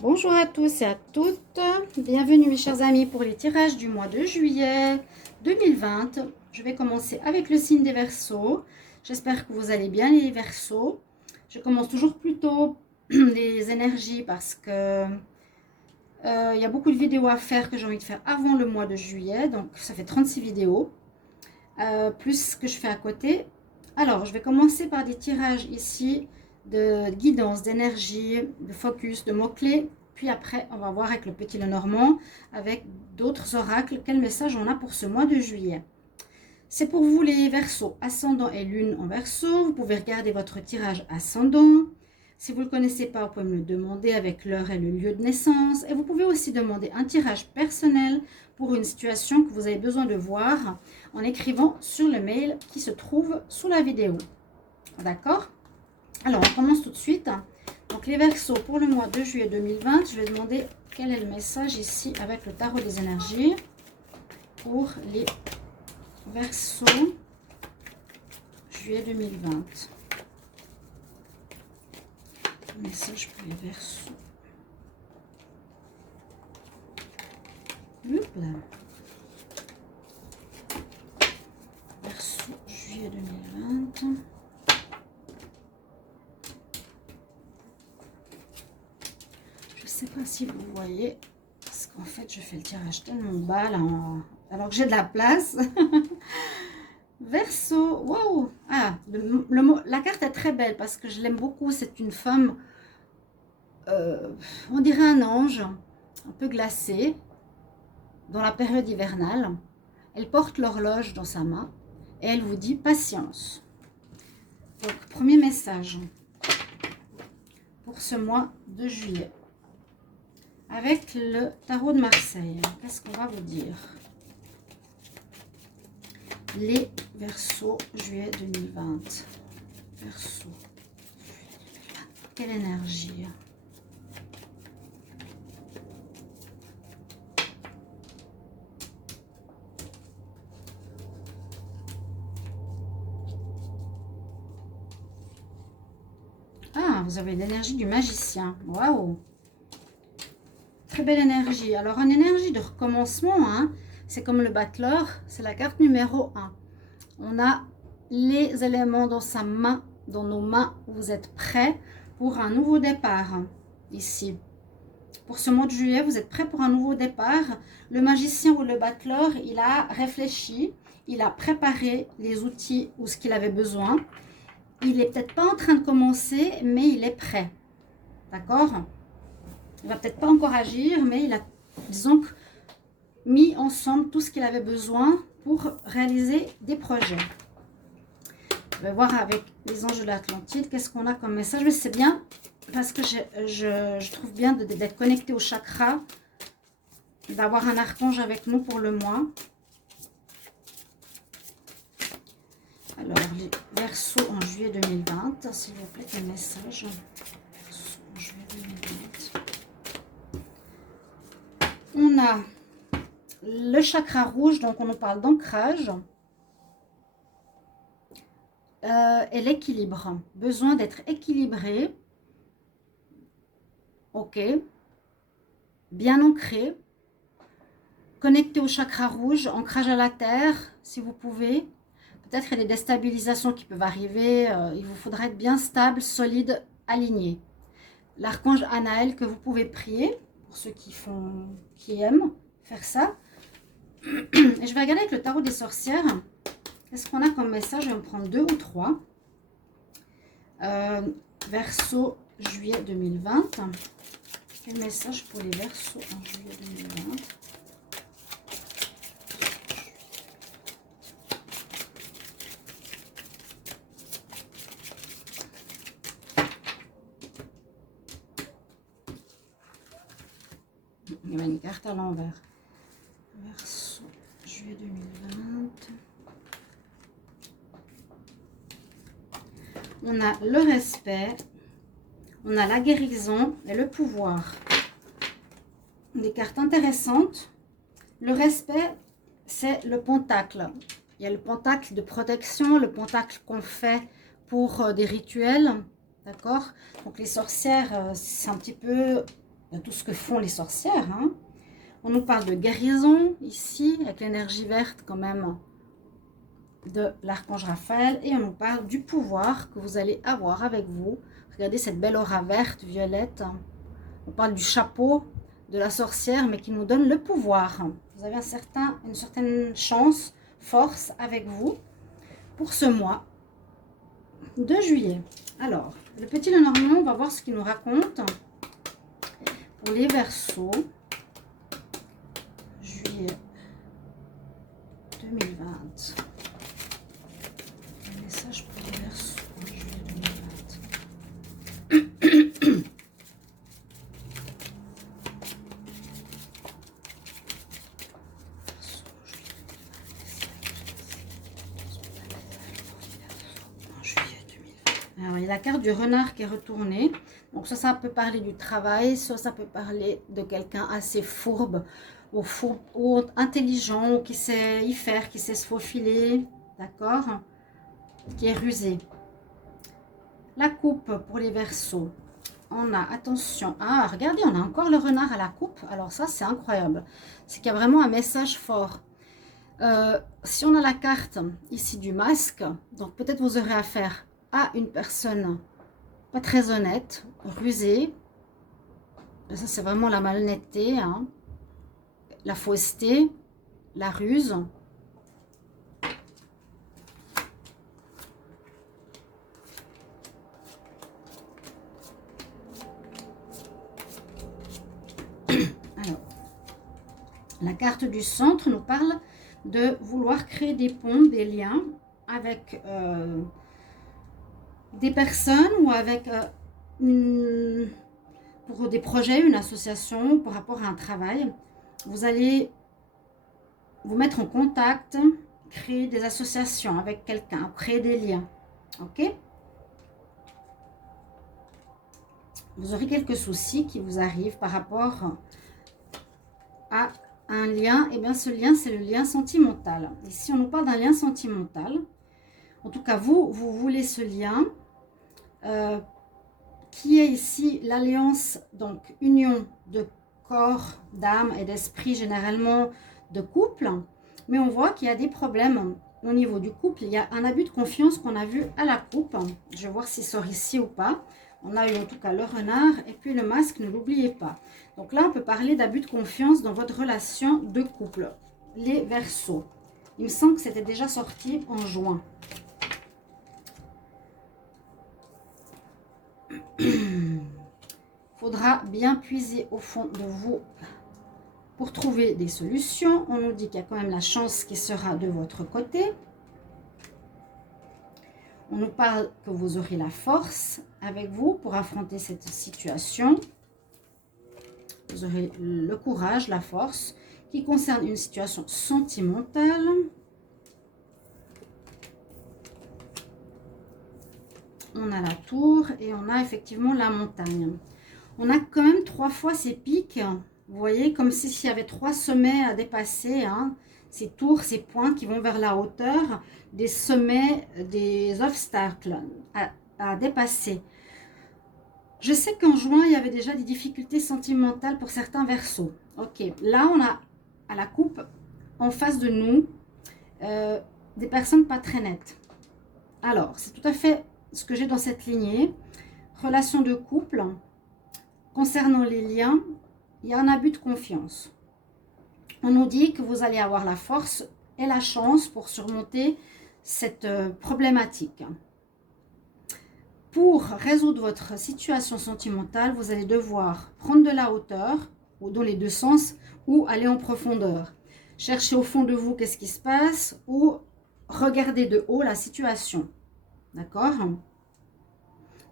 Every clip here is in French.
Bonjour à tous et à toutes, bienvenue mes chers amis pour les tirages du mois de juillet 2020. Je vais commencer avec le signe des Verseaux. J'espère que vous allez bien les Verseaux. Je commence toujours plus tôt les énergies parce que il y a beaucoup de vidéos à faire que j'ai envie de faire avant le mois de juillet. Donc ça fait 36 vidéos, plus ce que je fais à côté. Alors je vais commencer par des tirages ici de guidance, d'énergie, de focus, de mots-clés. Puis après, on va voir avec le petit Lenormand, avec d'autres oracles, quel message on a pour ce mois de juillet. C'est pour vous les Verseaux, ascendant et lune en Verseau. Vous pouvez regarder votre tirage ascendant. Si vous ne le connaissez pas, vous pouvez me le demander avec l'heure et le lieu de naissance. Et vous pouvez aussi demander un tirage personnel pour une situation que vous avez besoin de voir en écrivant sur le mail qui se trouve sous la vidéo. D'accord ? Alors, on commence tout de suite. Donc, les Verseaux pour le mois de juillet 2020. Je vais demander quel est le message ici avec le tarot des énergies pour les Verseaux juillet 2020. Message pour les Verseaux. Hop là. Verseaux juillet 2020. Je sais pas si vous voyez, parce qu'en fait je fais le tirage tellement bas là, alors que j'ai de la place. Verseau, waouh! Ah, la carte est très belle parce que je l'aime beaucoup. C'est une femme, on dirait un ange, un peu glacé, dans la période hivernale. Elle porte l'horloge dans sa main et elle vous dit patience. Donc, premier message pour ce mois de juillet. Avec le tarot de Marseille, qu'est-ce qu'on va vous dire? Les Verseaux, juillet 2020. Verseaux, juillet 2020. Quelle énergie! Ah, vous avez l'énergie du magicien. Waouh! Très belle énergie. Alors, une énergie de recommencement, hein, c'est comme le battleur, c'est la carte numéro 1. On a les éléments dans sa main, dans nos mains. Vous êtes prêts pour un nouveau départ, ici. Pour ce mois de juillet, vous êtes prêts pour un nouveau départ. Le magicien ou le battleur, il a réfléchi, il a préparé les outils ou ce qu'il avait besoin. Il n'est peut-être pas en train de commencer, mais il est prêt. D'accord ? Il va peut-être pas encore agir, mais il a, disons, mis ensemble tout ce qu'il avait besoin pour réaliser des projets. Je vais voir avec les anges de l'Atlantide, qu'est-ce qu'on a comme message. Mais c'est bien, parce que je trouve bien d'être connecté au chakra, d'avoir un archange avec nous pour le mois. Alors, les Verseaux en juillet 2020, s'il vous plaît, quel message? Verseaux en juillet 2020. On a le chakra rouge, donc on nous parle d'ancrage et l'équilibre. Besoin d'être équilibré, ok, bien ancré, connecté au chakra rouge, ancrage à la terre si vous pouvez. Peut-être qu'il y a des déstabilisations qui peuvent arriver, il vous faudra être bien stable, solide, aligné. L'archange Anaël que vous pouvez prier, pour ceux qui aiment faire ça. Et je vais regarder avec le tarot des sorcières. Qu'est-ce qu'on a comme message? Je vais en prendre 2 ou 3. Verseau, juillet 2020. Quel message pour les Verseaux en juillet 2020? Il y a une carte à l'envers. Verseau, juillet 2020. On a le respect, on a la guérison et le pouvoir. Des cartes intéressantes. Le respect, c'est le pentacle. Il y a le pentacle de protection, le pentacle qu'on fait pour des rituels. D'accord? Donc les sorcières, c'est un petit peu de tout ce que font les sorcières. Hein. On nous parle de guérison ici, avec l'énergie verte quand même de l'archange Raphaël. Et on nous parle du pouvoir que vous allez avoir avec vous. Regardez cette belle aura verte, violette. On parle du chapeau de la sorcière, mais qui nous donne le pouvoir. Vous avez une certaine chance, force avec vous pour ce mois de juillet. Alors, le petit Lenormand, on va voir ce qu'il nous raconte pour les Verseaux. Juillet 2020. Un message pour les Verseaux en juillet 2020. Alors, il y a la carte du renard qui est retournée. Donc, ça peut parler du travail, soit ça peut parler de quelqu'un assez fourbe ou intelligent, ou qui sait y faire, qui sait se faufiler, d'accord, qui est rusé. La coupe pour les Verseaux. On a, attention, regardez, on a encore le renard à la coupe. Alors ça, c'est incroyable. C'est qu'il y a vraiment un message fort. Si on a la carte ici du masque, donc peut-être vous aurez affaire à une personne pas très honnête, rusée. Ça, c'est vraiment la malhonnêteté, hein. La fausseté, la ruse. Alors, la carte du centre nous parle de vouloir créer des ponts, des liens avec des personnes ou avec pour des projets, une association, par rapport à un travail. Vous allez vous mettre en contact, créer des associations avec quelqu'un, créer des liens. Ok? Vous aurez quelques soucis qui vous arrivent par rapport à un lien. Et bien ce lien, c'est le lien sentimental. Ici, on nous parle d'un lien sentimental. En tout cas, vous voulez ce lien qui est ici l'alliance, donc union de corps, d'âme et d'esprit, généralement de couple. Mais on voit qu'il y a des problèmes au niveau du couple. Il y a un abus de confiance qu'on a vu à la coupe. Je vais voir s'il sort ici ou pas. On a eu en tout cas le renard et puis le masque, ne l'oubliez pas. Donc là, on peut parler d'abus de confiance dans votre relation de couple. Les Verseaux. Il me semble que c'était déjà sorti en juin. Faudra bien puiser au fond de vous pour trouver des solutions. On nous dit qu'il y a quand même la chance qui sera de votre côté. On nous parle que vous aurez la force avec vous pour affronter cette situation. Vous aurez le courage, la force qui concerne une situation sentimentale. On a la tour et on a effectivement la montagne. On a quand même 3 fois ces pics. Vous voyez, comme s'il y avait 3 sommets à dépasser. Hein, ces tours, ces points qui vont vers la hauteur, des sommets, des obstacles à dépasser. Je sais qu'en juin, il y avait déjà des difficultés sentimentales pour certains Verseaux. Ok, là, on a à la coupe, en face de nous, des personnes pas très nettes. Alors, c'est tout à fait ce que j'ai dans cette lignée. Relation de couple. Concernant les liens, il y a un abus de confiance. On nous dit que vous allez avoir la force et la chance pour surmonter cette problématique. Pour résoudre votre situation sentimentale, vous allez devoir prendre de la hauteur, ou dans les deux sens, ou aller en profondeur. Chercher au fond de vous qu'est-ce qui se passe, ou regarder de haut la situation. D'accord ?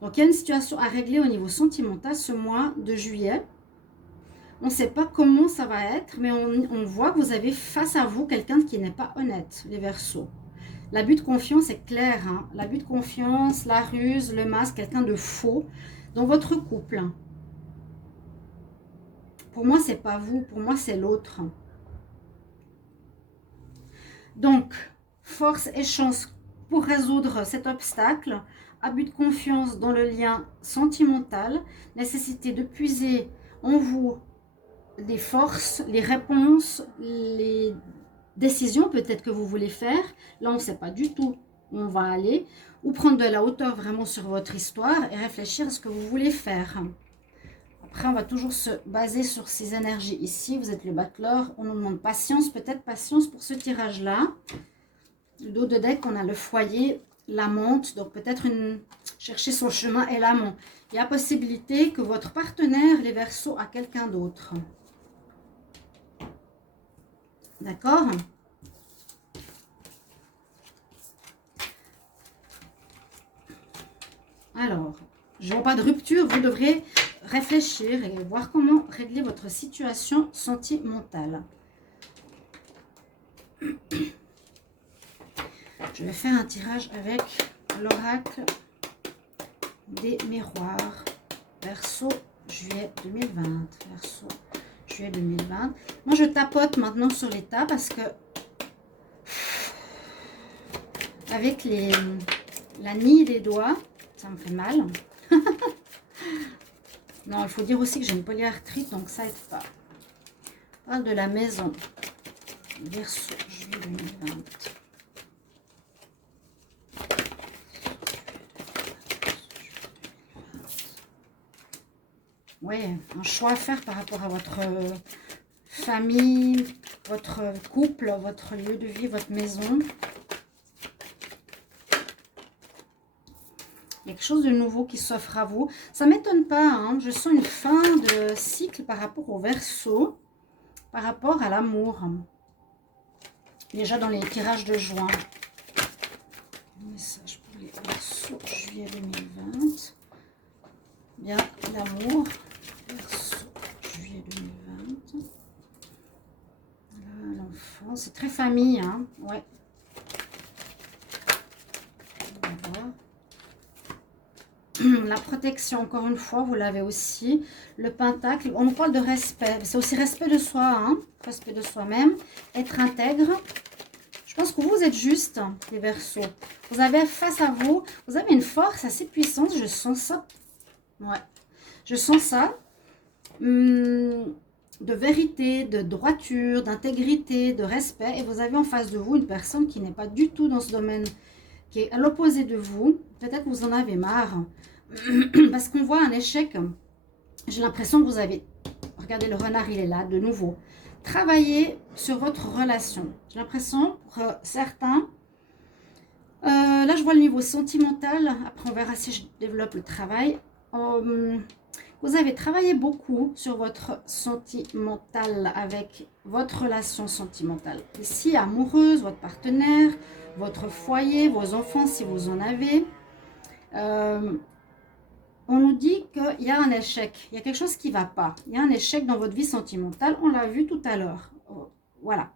Donc, il y a une situation à régler au niveau sentimental ce mois de juillet. On ne sait pas comment ça va être, mais on voit que vous avez face à vous quelqu'un qui n'est pas honnête, les Verseaux. L'abus de confiance est clair. Hein. L'abus de confiance, la ruse, le masque, quelqu'un de faux dans votre couple. Pour moi, ce n'est pas vous. Pour moi, c'est l'autre. Donc, force et chance pour résoudre cet obstacle. Abus de confiance dans le lien sentimental. Nécessité de puiser en vous les forces, les réponses, les décisions peut-être que vous voulez faire. Là, on ne sait pas du tout où on va aller. Ou prendre de la hauteur vraiment sur votre histoire et réfléchir à ce que vous voulez faire. Après, on va toujours se baser sur ces énergies ici. Vous êtes le battleur. On nous demande patience, peut-être patience pour ce tirage-là. Le dos de deck, on a le foyer, l'amante. Donc, peut-être chercher son chemin et l'amant. Il y a possibilité que votre partenaire, les Verseaux, a quelqu'un d'autre. D'accord? Alors, je ne vois pas de rupture. Vous devrez réfléchir et voir comment régler votre situation sentimentale. Je vais faire un tirage avec l'oracle des miroirs. Verseau, juillet 2020. Verseau, juillet 2020. Moi, je tapote maintenant sur l'état parce que avec la nille des doigts, ça me fait mal. Non, il faut dire aussi que j'ai une polyarthrite, donc ça aide pas. On parle de la maison. Verseau, juillet 2020. Oui, un choix à faire par rapport à votre famille, votre couple, votre lieu de vie, votre maison. Il y a quelque chose de nouveau qui s'offre à vous. Ça ne m'étonne pas, hein. Je sens une fin de cycle par rapport au Verseau, par rapport à l'amour. Déjà dans les tirages de juin. Message pour les Verseaux, juillet 2020. Bien, l'amour. Verseau, juillet 2020. Voilà, l'enfant. C'est très famille, hein. Ouais. On va voir. La protection, encore une fois, vous l'avez aussi. Le pentacle, on nous parle de respect. C'est aussi respect de soi, hein, respect de soi-même. Être intègre. Je pense que vous êtes juste, les Verseaux. Vous avez face à vous, vous avez une force assez puissante. Je sens ça. Ouais, je sens ça. De vérité, de droiture, d'intégrité, de respect. Et vous avez en face de vous une personne qui n'est pas du tout dans ce domaine, qui est à l'opposé de vous. Peut-être que vous en avez marre. Parce qu'on voit un échec. J'ai l'impression que vous avez... Regardez, le renard, il est là, de nouveau. Travaillez sur votre relation. J'ai l'impression, pour certains... là, je vois le niveau sentimental. Après, on verra si je développe le travail. Vous avez travaillé beaucoup sur votre sentimental, avec votre relation sentimentale. Ici, amoureuse, votre partenaire, votre foyer, vos enfants, si vous en avez. On nous dit qu'il y a un échec, il y a quelque chose qui ne va pas. Il y a un échec dans votre vie sentimentale, on l'a vu tout à l'heure. Voilà.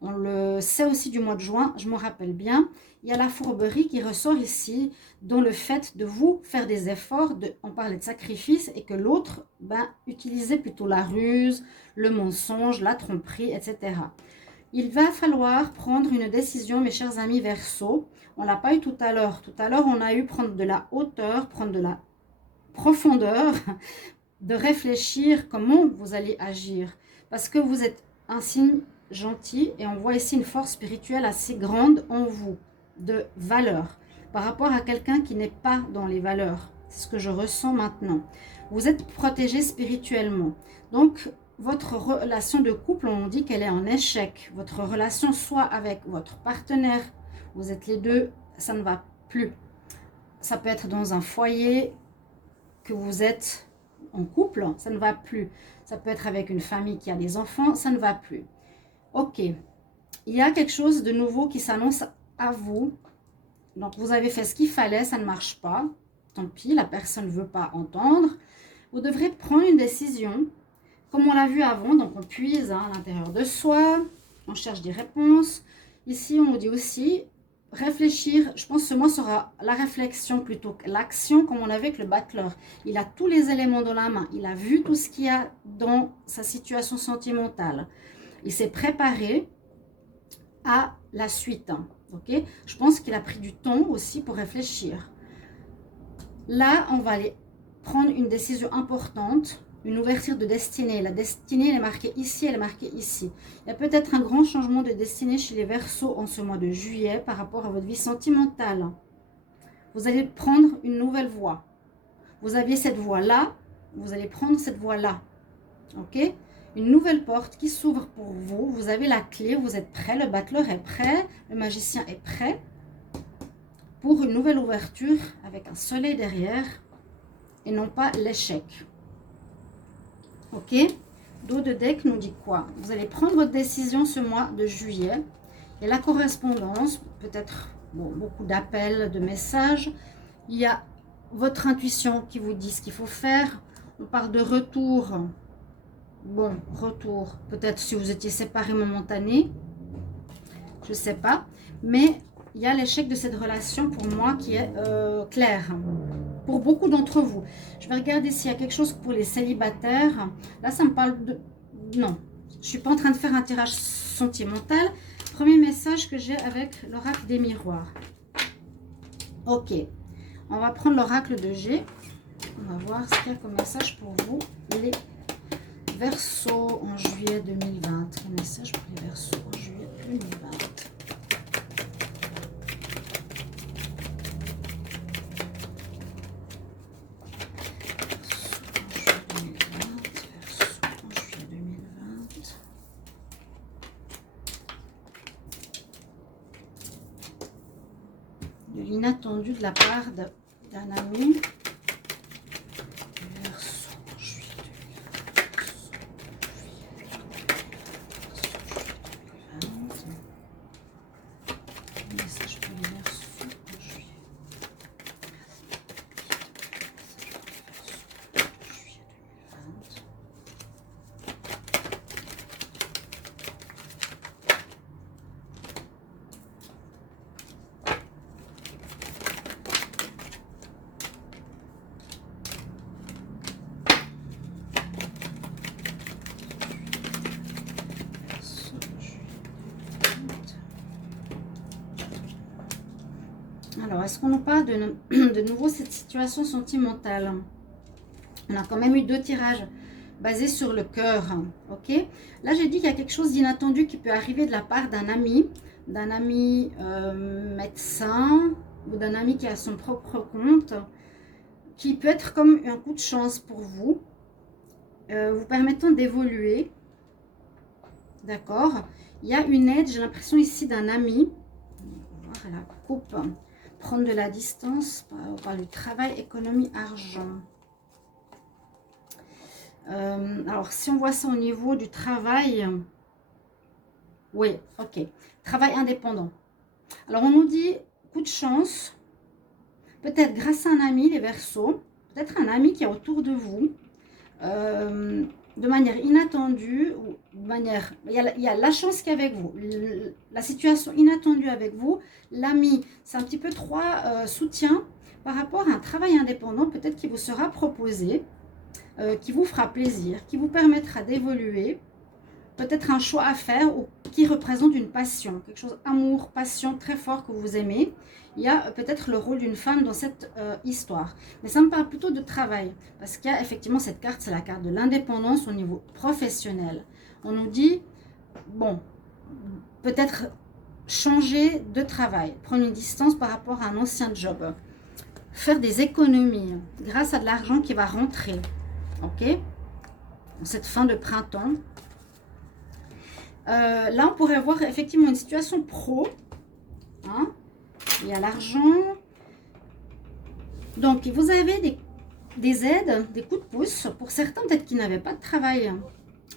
On le sait aussi du mois de juin, je me rappelle bien. Il y a la fourberie qui ressort ici, dans le fait de vous faire des efforts, on parlait de sacrifice, et que l'autre, utilisait plutôt la ruse, le mensonge, la tromperie, etc. Il va falloir prendre une décision, mes chers amis Verseaux. On ne l'a pas eu tout à l'heure. Tout à l'heure, on a eu prendre de la hauteur, prendre de la profondeur, de réfléchir comment vous allez agir. Parce que vous êtes un signe gentil et on voit ici une force spirituelle assez grande en vous, de valeur, par rapport à quelqu'un qui n'est pas dans les valeurs. C'est ce que je ressens maintenant. Vous êtes protégé spirituellement. Donc, votre relation de couple, on dit qu'elle est en échec. Votre relation, soit avec votre partenaire, vous êtes les deux, ça ne va plus. Ça peut être dans un foyer, que vous êtes en couple, ça ne va plus. Ça peut être avec une famille qui a des enfants, ça ne va plus. Ok, il y a quelque chose de nouveau qui s'annonce à vous. Donc, vous avez fait ce qu'il fallait, ça ne marche pas. Tant pis, la personne ne veut pas entendre. Vous devrez prendre une décision, comme on l'a vu avant. Donc, on puise à l'intérieur de soi, on cherche des réponses. Ici, on nous dit aussi... réfléchir, je pense que ce mois sera la réflexion plutôt que l'action, comme on avait avec le battleur. Il a tous les éléments dans la main, il a vu tout ce qu'il y a dans sa situation sentimentale. Il s'est préparé à la suite. Okay? Je pense qu'il a pris du temps aussi pour réfléchir. Là, on va aller prendre une décision importante. une ouverture de destinée. La destinée, elle est marquée ici, elle est marquée ici. Il y a peut-être un grand changement de destinée chez les Verseaux en ce mois de juillet par rapport à votre vie sentimentale. Vous allez prendre une nouvelle voie. Vous aviez cette voie-là, vous allez prendre cette voie-là. Ok? Une nouvelle porte qui s'ouvre pour vous. Vous avez la clé, vous êtes prêt, le battleur est prêt, le magicien est prêt pour une nouvelle ouverture avec un soleil derrière et non pas l'échec. Ok? Dos de deck nous dit quoi? Vous allez prendre votre décision ce mois de juillet. Et la correspondance, peut-être beaucoup d'appels, de messages. Il y a votre intuition qui vous dit ce qu'il faut faire. On parle de retour. Bon, retour. Peut-être si vous étiez séparés momentané. Je ne sais pas. Mais il y a l'échec de cette relation pour moi qui est clair. Pour beaucoup d'entre vous. Je vais regarder s'il y a quelque chose pour les célibataires. Là, ça me parle de... Non, je ne suis pas en train de faire un tirage sentimental. Premier message que j'ai avec l'oracle des miroirs. Ok. On va prendre l'oracle de G. On va voir ce qu'il y a comme message pour vous, les Verseaux en juillet 2020. Les messages pour les Verseaux en juillet 2020. De l'inattendu de la part d'un ami. Alors, est-ce qu'on nous parle de nouveau cette situation sentimentale? On a quand même eu 2 tirages basés sur le cœur. Ok? Là, j'ai dit qu'il y a quelque chose d'inattendu qui peut arriver de la part d'un ami médecin ou d'un ami qui a son propre compte, qui peut être comme un coup de chance pour vous, vous permettant d'évoluer. D'accord? Il y a une aide, j'ai l'impression ici d'un ami. On va voir la coupe. Prendre de la distance, on parle du travail, économie, argent. Alors, si on voit ça au niveau du travail, oui, ok. Travail indépendant. Alors, on nous dit coup de chance, peut-être grâce à un ami, les Verseaux, peut-être un ami qui est autour de vous, de manière inattendue, ou de manière, il y a la chance qui est avec vous, la situation inattendue avec vous, l'ami, c'est un petit peu 3 soutiens par rapport à un travail indépendant, peut-être qui vous sera proposé, qui vous fera plaisir, qui vous permettra d'évoluer, peut-être un choix à faire ou qui représente une passion, quelque chose, amour, passion très fort que vous aimez. Il y a peut-être le rôle d'une femme dans cette histoire. Mais ça me parle plutôt de travail, parce qu'il y a effectivement cette carte, c'est la carte de l'indépendance au niveau professionnel. On nous dit, bon, peut-être changer de travail, prendre une distance par rapport à un ancien job, faire des économies grâce à de l'argent qui va rentrer, ok, en cette fin de printemps. Là, on pourrait voir effectivement une situation pro, hein. Il y a l'argent. Donc, vous avez des aides, des coups de pouce. Pour certains, peut-être qui n'avaient pas de travail.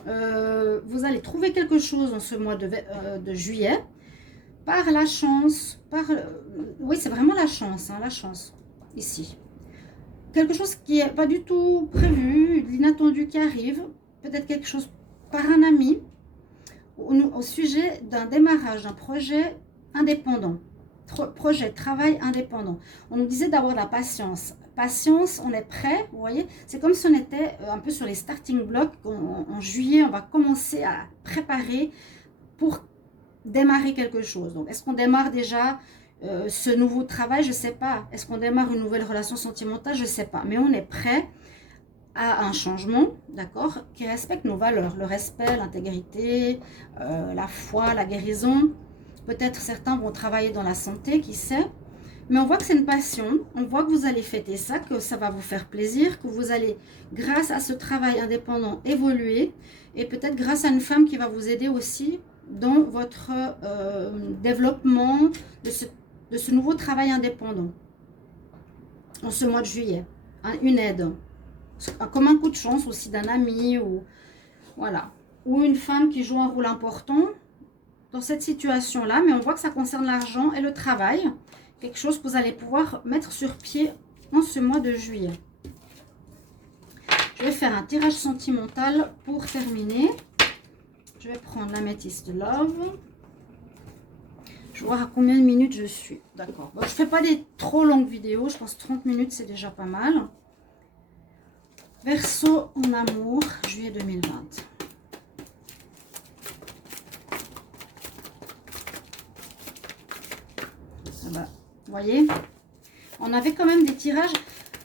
Vous allez trouver quelque chose en ce mois de juillet. Par la chance. Oui, c'est vraiment la chance. Hein, la chance. Ici. Quelque chose qui n'est pas du tout prévu. L'inattendu qui arrive. Peut-être quelque chose par un ami. Au sujet d'un démarrage, d'un projet indépendant. Projet, travail indépendant. On nous disait d'avoir de la patience. Patience, on est prêt, vous voyez. C'est comme si on était un peu sur les starting blocks. En juillet, on va commencer à préparer pour démarrer quelque chose. Donc, est-ce qu'on démarre déjà ce nouveau travail? Je ne sais pas. Est-ce qu'on démarre une nouvelle relation sentimentale? Je ne sais pas. Mais on est prêt à un changement, d'accord, qui respecte nos valeurs, le respect, l'intégrité, la foi, la guérison. Peut-être certains vont travailler dans la santé, qui sait. Mais on voit que c'est une passion, on voit que vous allez fêter ça, que ça va vous faire plaisir, que vous allez, grâce à ce travail indépendant, évoluer. Et peut-être grâce à une femme qui va vous aider aussi dans votre développement de ce nouveau travail indépendant. En ce mois de juillet, hein, une aide. Comme un coup de chance aussi d'un ami, ou voilà. Ou une femme qui joue un rôle important dans cette situation-là. Mais on voit que ça concerne l'argent et le travail. Quelque chose que vous allez pouvoir mettre sur pied en ce mois de juillet. Je vais faire un tirage sentimental pour terminer. Je vais prendre l'améthyste Love. Je vais voir à combien de minutes je suis. D'accord. Bon, je ne fais pas des trop longues vidéos. Je pense que 30 minutes, c'est déjà pas mal. Verseau en amour, juillet 2020. Ah bah, vous voyez, on avait quand même des tirages.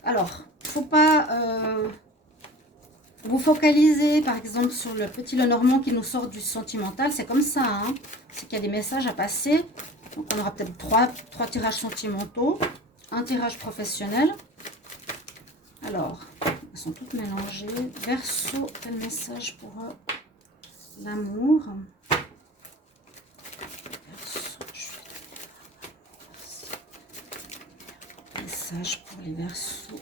Alors, il ne faut pas vous focaliser, par exemple, sur le petit Lenormand qui nous sort du sentimental. C'est comme ça, hein. C'est qu'il y a des messages à passer. Donc, on aura peut-être trois tirages sentimentaux, un tirage professionnel. Alors, elles sont toutes mélangées. Verseau, quel message pour l'amour? Message pour les Verseaux.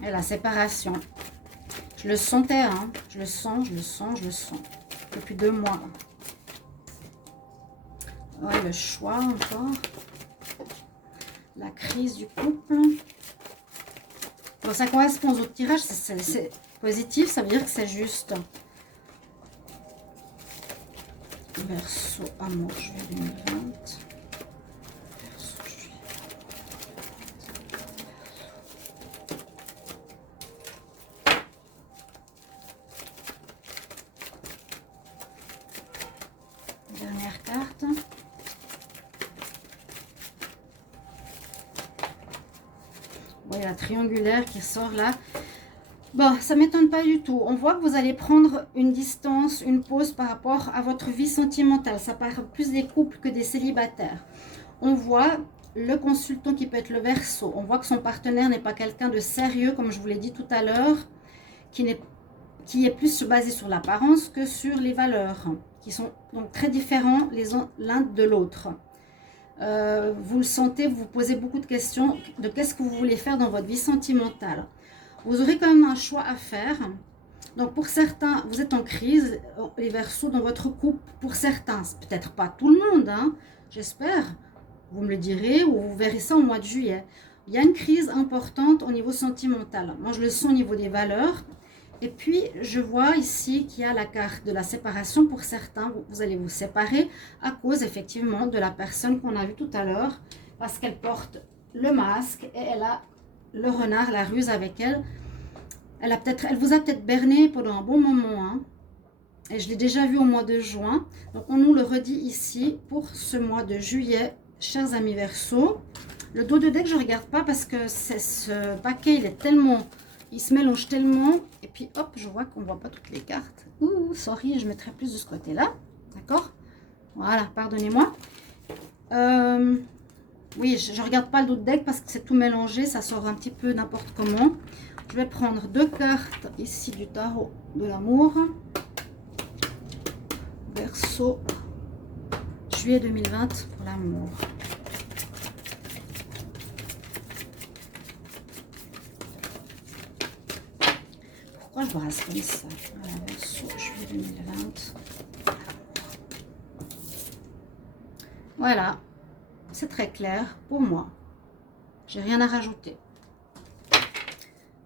Et la séparation. Je le sentais, hein. Je le sens. Depuis 2 mois. Ouais, le choix encore. La crise du couple. Bon, ça correspond aux autres tirages. C'est positif, ça veut dire que c'est juste. Verseau, amour, juillet 2020. Dernière carte. Bon, il y a la triangulaire qui sort là. Bon, ça ne m'étonne pas du tout. On voit que vous allez prendre une distance, une pause par rapport à votre vie sentimentale. Ça parle plus des couples que des célibataires. On voit le consultant qui peut être le Verseau. On voit que son partenaire n'est pas quelqu'un de sérieux, comme je vous l'ai dit tout à l'heure, qui est plus basé sur l'apparence que sur les valeurs, qui sont donc très différents l'un de l'autre. Vous le sentez, vous vous posez beaucoup de questions de qu'est-ce que vous voulez faire dans votre vie sentimentale. Vous aurez quand même un choix à faire. Donc pour certains, vous êtes en crise, les Verseaux, dans votre couple. Pour certains, peut-être pas tout le monde, hein, j'espère. Vous me le direz ou vous verrez ça au mois de juillet. Il y a une crise importante au niveau sentimental. Moi, je le sens au niveau des valeurs. Et puis, je vois ici qu'il y a la carte de la séparation. Pour certains, vous allez vous séparer à cause, effectivement, de la personne qu'on a vue tout à l'heure. Parce qu'elle porte le masque et elle a le renard, la ruse avec elle. Elle vous a peut-être berné pendant un bon moment. Hein. Et je l'ai déjà vu au mois de juin. Donc, on nous le redit ici pour ce mois de juillet, chers amis Verseaux. Le dos de deck, je ne regarde pas parce que ce paquet, il se mélange tellement. Et puis, hop, je vois qu'on ne voit pas toutes les cartes. Ouh, sorry, je mettrai plus de ce côté-là. D'accord? Voilà, pardonnez-moi. Oui, je ne regarde pas le dos de deck parce que c'est tout mélangé. Ça sort un petit peu n'importe comment. Je vais prendre 2 cartes ici du tarot de l'amour. Verseau, juillet 2020 pour l'amour. Pourquoi je brasse comme ça? Voilà, Verseau, juillet 2020. Voilà, c'est très clair pour moi. J'ai rien à rajouter.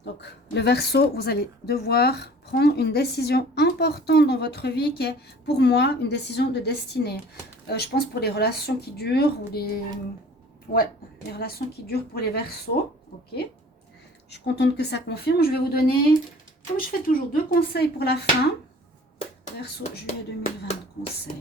Donc, le Verseau, vous allez devoir prendre une décision importante dans votre vie qui est, pour moi, une décision de destinée. Je pense pour les relations qui durent ou les... Ouais, les relations qui durent pour les Verseaux. Ok. Je suis contente que ça confirme. Je vais vous donner, comme je fais toujours, 2 conseils pour la fin. Verseau, juillet 2020, conseil.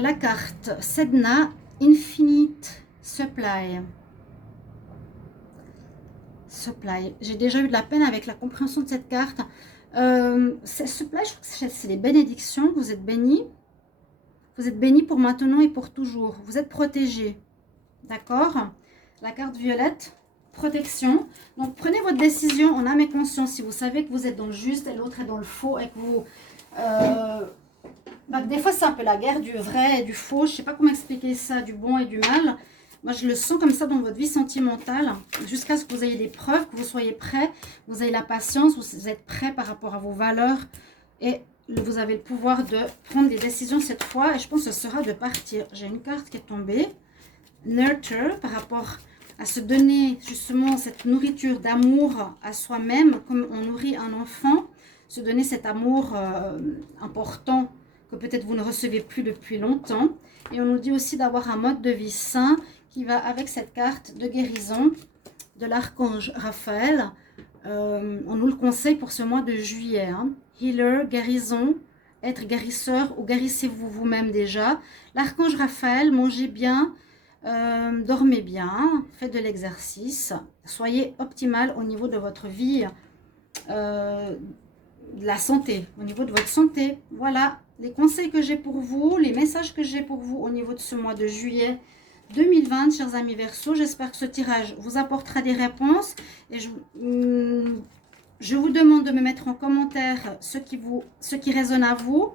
La carte Sedna Infinite Supply. J'ai déjà eu de la peine avec la compréhension de cette carte. Supply, je crois que c'est les bénédictions. Vous êtes bénis. Vous êtes bénis pour maintenant et pour toujours. Vous êtes protégés. D'accord? La carte violette, protection. Donc, prenez votre décision en âme et conscience. Si vous savez que vous êtes dans le juste et l'autre est dans le faux et que vous... des fois, c'est un peu la guerre du vrai et du faux. Je ne sais pas comment expliquer ça, du bon et du mal. Moi, je le sens comme ça dans votre vie sentimentale. Jusqu'à ce que vous ayez des preuves, que vous soyez prêts. Vous avez la patience, vous êtes prêts par rapport à vos valeurs. Et vous avez le pouvoir de prendre des décisions cette fois. Et je pense que ce sera de partir. J'ai une carte qui est tombée. Nurture, par rapport à se donner justement cette nourriture d'amour à soi-même. Comme on nourrit un enfant. Se donner cet amour important que peut-être vous ne recevez plus depuis longtemps. Et on nous dit aussi d'avoir un mode de vie sain qui va avec cette carte de guérison de l'archange Raphaël. On nous le conseille pour ce mois de juillet. Hein. Healer, guérison, être guérisseur ou guérissez-vous vous-même déjà. L'archange Raphaël, mangez bien, dormez bien, faites de l'exercice. Soyez optimal au niveau de votre vie, de la santé, au niveau de votre santé. Voilà les conseils que j'ai pour vous, les messages que j'ai pour vous au niveau de ce mois de juillet 2020, chers amis Verseau. J'espère que ce tirage vous apportera des réponses. Et je vous demande de me mettre en commentaire ce qui résonne à vous,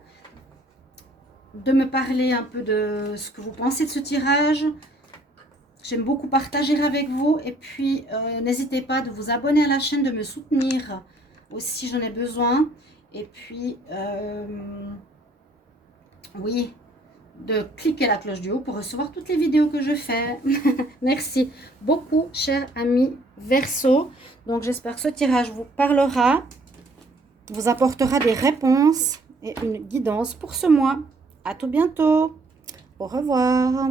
de me parler un peu de ce que vous pensez de ce tirage. J'aime beaucoup partager avec vous. Et puis, n'hésitez pas de vous abonner à la chaîne, de me soutenir aussi, j'en ai besoin. Et puis, oui, de cliquer la cloche du haut pour recevoir toutes les vidéos que je fais. Merci beaucoup, chers amis Verseau. Donc, j'espère que ce tirage vous parlera, vous apportera des réponses et une guidance pour ce mois. À tout bientôt. Au revoir.